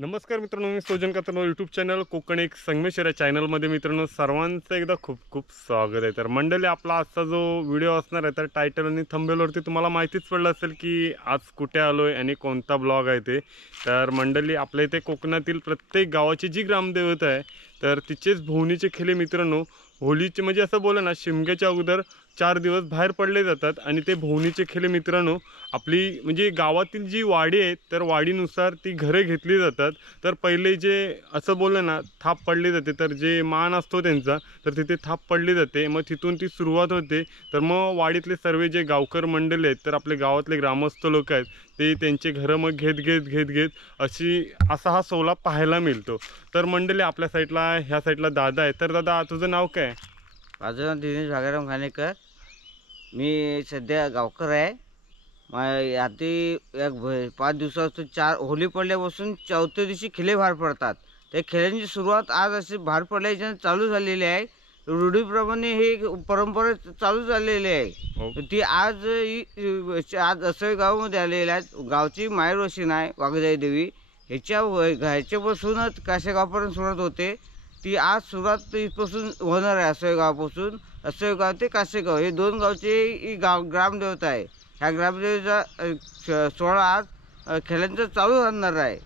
नमस्कार मित्रांनो, मी सोजन कातरनोर यूट्यूब चॅनल कोकण एक संगमेश्वर या चॅनलमध्ये मित्रांनो सर्वांचं एकदा खूप खूप स्वागत आहे। तर मंडळी, आपला आजचा जो व्हिडिओ असणार आहे तर टायटल आणि थंबनेलवरती तुम्हाला माहितीच पडलं असेल की आज कुठे आलो आहे आणि कोणता ब्लॉग आहे ते। तर मंडळी, आपल्या इथे कोकणातील प्रत्येक गावाची जी ग्रामदेवता आहे तर तिचेच भोवनीचे खेळे मित्रांनो होलीचे म्हणजे असं बोला ना, शिमग्याच्या अगोदर 4 दिवस बाहेर पडले जातात आणि ते भोवनीचे खेळे मित्रांनो आपली म्हणजे गावातील जी वाडी आहे तर वाडीनुसार ती घरे घेतली जातात। तर पहिले जे असं बोललं ना, थाप पडली जाते, तर जे मान असतो त्यांचा तर तिथे थाप पडली जाते, मग तिथून ती सुरुवात होते। तर मग वाडीतले सर्व जे गावकर मंडळी आहेत तर आपले गावातले ग्रामस्थ लोक आहेत ते त्यांचे घरं मग घेत असा हा सोहळा पाहायला मिळतो। तर मंडळी, आपल्या साईडला ह्या साईडला दादा आहे। तर दादा, तुझं नाव काय? माझं नाव दिनेश भागाराम खानेकर। मी सध्या गावकर आहे। आधी 5 दिवसापासून 4 होली पडल्यापासून चौथ्या दिवशी खिले बाहेर पडतात। त्या खेळांची सुरुवात आज अशी बाहेर पडल्याच्या चालू झालेली आहे। रूढीप्रमाणे ही परंपरा चालू झालेली आहे। ती आज असं गावामध्ये आलेली आहे। गावची माहेरवशीण आहे वाघजाई देवी, ह्याच्यापासूनच काशेगावपर्यंत सुरुवात होते। ती आज सुरुवात इथपासून होणार आहे। असोयगावपासून असोयगाव ते काशेगाव हे 2 गावचे ग्रामदेवता आहे। ह्या ग्रामदेवता सोहळा आज खेळांचा चालू राहणार आहे।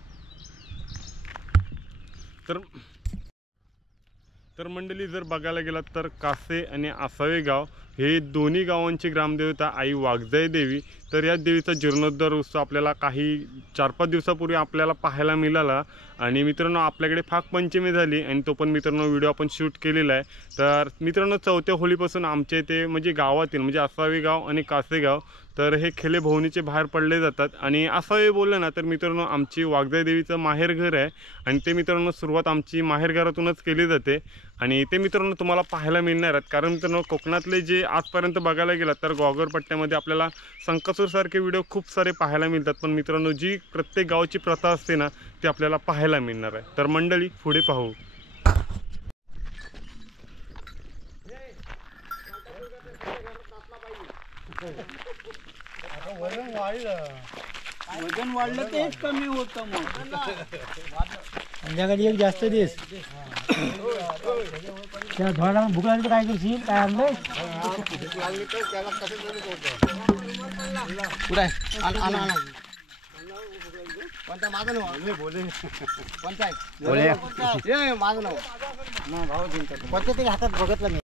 तर मंडळी, जर बघायला गेलात तर कासे आणि आसावे गाव हे दोन्ही गावांची ग्रामदेवता आई वाघजाई देवी, तर या देवीचा जीर्णोद्धार उत्सव आपल्याला काही 4-5 दिवसापूर्वी आपल्याला पाहायला मिळाला। आणि मित्रांनो, आपल्याकडे फागपंचमी झाली आणि तो पण मित्रांनो व्हिडिओ आपण शूट केलेला आहे। तर मित्रांनो, चौथ्या होलीपासून आमच्या इथे म्हणजे गावातील म्हणजे आसावे गाव आणि कासेगाव तर हे खेळे भोवनीचे बाहेर पडले जातात। आणि आसावे बोललं ना तर मित्रांनो आमची वाघजाई देवीचं माहेरघर आहे आणि ते मित्रांनो सुरुवात आमची माहेरघरातूनच केली जाते आणि ते मित्रांनो तुम्हाला पाहायला मिळणार आहेत। कारण मित्रांनो, कोकणातले जे आजपर्यंत बघायला गेलात तर गोगर पट्ट्यामध्ये आपल्याला संकसूरसारखे व्हिडिओ खूप सारे पाहायला मिळतात, पण मित्रांनो जी प्रत्येक गावाची प्रथा असते ना ती आपल्याला पाहायला मिळणार आहे। तर मंडळी, पुढे पाहू। वजन वाढलं तेच कमी होतं मग संध्याकाळी एक जास्त दिस त्या धोळा भूक लागली तर काय करशील? काय आणलं पुढे कोणता माझं नाव बोले कोणता आहे माझं नाव कोणत्या तरी हातात बघितलं मी।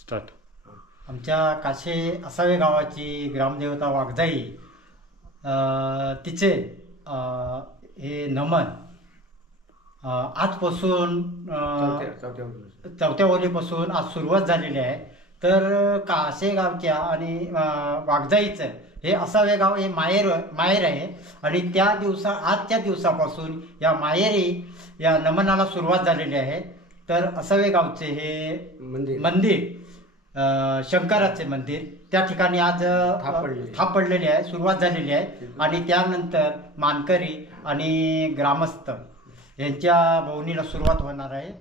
स्टार्ट. आमच्या काशे असावे गावाची ग्रामदेवता वाघजाई तिचे हे नमन आजपासून चौथ्या ओलीपासून आज सुरुवात झालेली आहे. तर काशे गावच्या आणि वाघजाईचं हे असावे गाव हे माहेर आहे आणि आजच्या दिवसापासून या माहेरी या नमनाला सुरुवात झालेली आहे. तर असावे गावचे हे मंदिर शंकराचे मंदिर त्या ठिकाणी आज थाप पडलेली आहे, सुरुवात झालेली आहे. आणि त्यानंतर मानकरी आणि ग्रामस्थ यांच्या भवनीला सुरुवात होणार आहे.